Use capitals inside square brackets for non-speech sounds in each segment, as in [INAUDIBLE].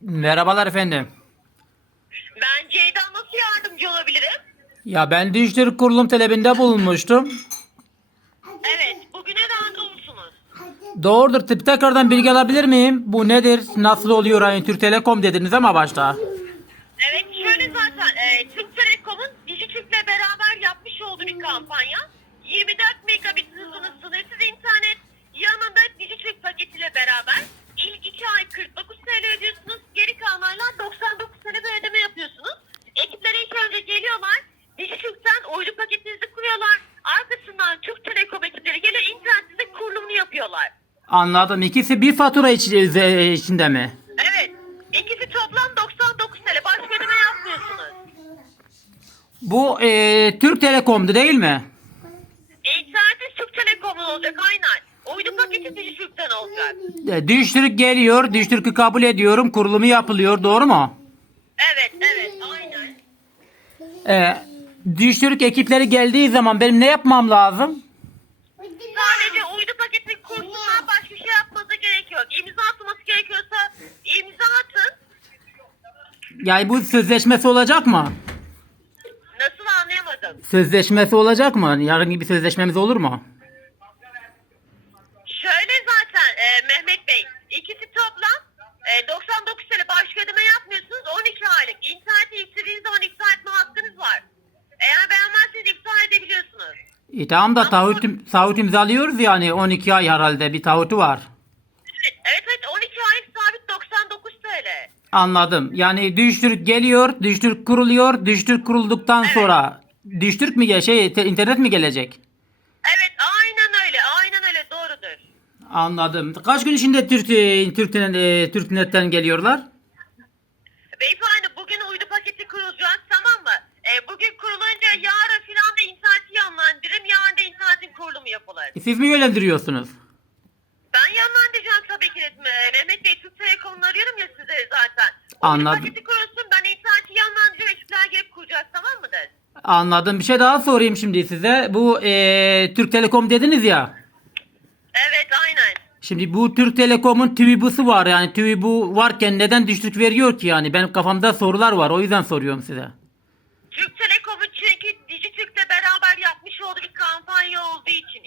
Merhabalar efendim. Ben Ceyda nasıl yardımcı olabilirim? Ya ben Dijitürk kurulum talebinde bulunmuştum. Evet, bugüne randevu musunuz? Doğrudur. Tıp tekrardan bilgi alabilir miyim? Bu nedir? Nasıl oluyor? Yani Türk Telekom dediniz ama başta. Evet, şöyle zaten e, Türk Telekom'un Dijitürk'le beraber yapmış olduğu bir kampanya. 24 megabit hızlı sınırsız internet, yanında Dijitürk paketiyle beraber ilk 2 ay 49 TL ödüyorsunuz, geri kalanlarla 99 TL bir ödeme yapıyorsunuz. Ekipler ilk önce geliyorlar, Dijitürk'ten uydu paketinizi kuruyorlar, arkasından Türk Telekom ekipleri geliyor, internetinizin kurulumunu yapıyorlar. Anladım. İkisi bir fatura içi- e, içinde mi? Evet. İkisi toplam 99 TL. Başka ödeme yapmıyorsunuz. Bu e, Türk Telekom'du değil mi? İnternet Türk Telekom'un olacak aynen. Uydu paketi Dijitürk'ten olacak. E, Dijitürk geliyor. Dijitürk'ü kabul ediyorum. Kurulumu yapılıyor. Doğru mu? Evet, evet, aynen. E, Dijitürk ekipleri geldiği zaman benim ne yapmam lazım? Sadece paketinin kursundan başka şey yapmanıza gerek yok. İmza atılması gerekiyorsa imza atın. Yani bu sözleşmesi olacak mı? Nasıl anlayamadım. Sözleşmesi olacak mı? Yarın bir sözleşmemiz olur mu? Şöyle zaten e, Mehmet Bey. ikisi toplam e, 99 TL başka ödeme yapmıyorsunuz. 12 aylık. İnterneti istediğiniz zaman iptal etme hakkınız var. Eğer beğenmezseniz iptal edebiliyorsunuz. E tamam da taahhüt, taahhüt imzalıyoruz yani 12 ay herhalde bir taahhütü var. Evet, evet, evet 12 aylık sabit 99 TL. Anladım. Yani Dijitürk geliyor, Dijitürk kuruluyor, Dijitürk kurulduktan sonra Dijitürk mi gel şey te- internet mi gelecek? Evet, aynen öyle, aynen öyle doğrudur. Anladım. Kaç gün içinde Türk e, Türk Türknet'ten geliyorlar? Beyefendi bugün uydu paketi kurulacak tamam mı? E, bugün kurulunca yarın filan da interneti yanlandırırım. Yarın da internetin kurulumu yapılır. E, Siz mi yönlendiriyorsunuz? Ben yanlandıracağım tabii ki de. E, Mehmet Bey Türk Telekom'unu arıyorum ya size zaten. Anladım. paketi kurulsun ben interneti yanlandıracağım. Ekipler gelip kuracak tamam mıdır? Anladım. Bir şey daha sorayım şimdi size. Bu e, Türk Telekom dediniz ya. Evet aynen. Şimdi bu Türk Telekom'un TVBU'su var yani TVBU varken neden Dijitürk veriyor ki yani? Benim kafamda sorular var o yüzden soruyorum size. Türk Telekom'un çünkü Dijitürk'le beraber yapmış olduğu bir kampanya olduğu için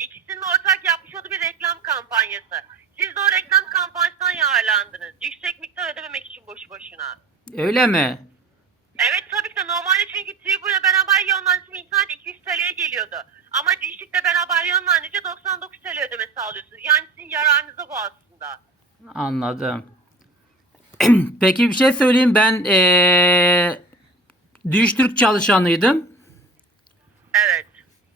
Öyle mi? Evet tabii ki de normalde çünkü Tribu'yla beraber yayınlanınca internet 200 TL'ye geliyordu. Ama Dijitürk'le beraber yayınlanınca 99 TL ödeme sağlıyorsunuz. Yani sizin yararınıza bu aslında. Anladım. [CLEARS THROAT] Peki bir şey söyleyeyim ben eee Dijitürk çalışanıydım. Evet.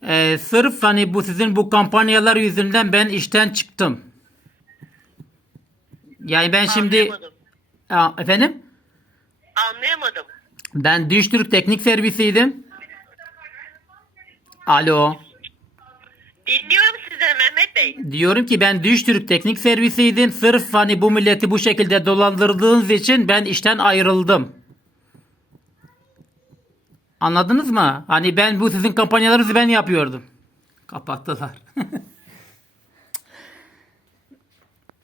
Eee, sırf hani bu sizin bu kampanyalar yüzünden ben işten çıktım. Yani ben şimdi Anlayamadım. Aa, efendim Anlayamadım. ben Dijitürk teknik servisiydim. Alo. Dinliyorum sizi Mehmet Bey. Diyorum ki ben Dijitürk teknik servisiydim. Sırf hani bu milleti bu şekilde dolandırdığınız için ben işten ayrıldım. Anladınız mı? Hani ben bu sizin kampanyalarınızı ben yapıyordum. Kapattılar. [LAUGHS]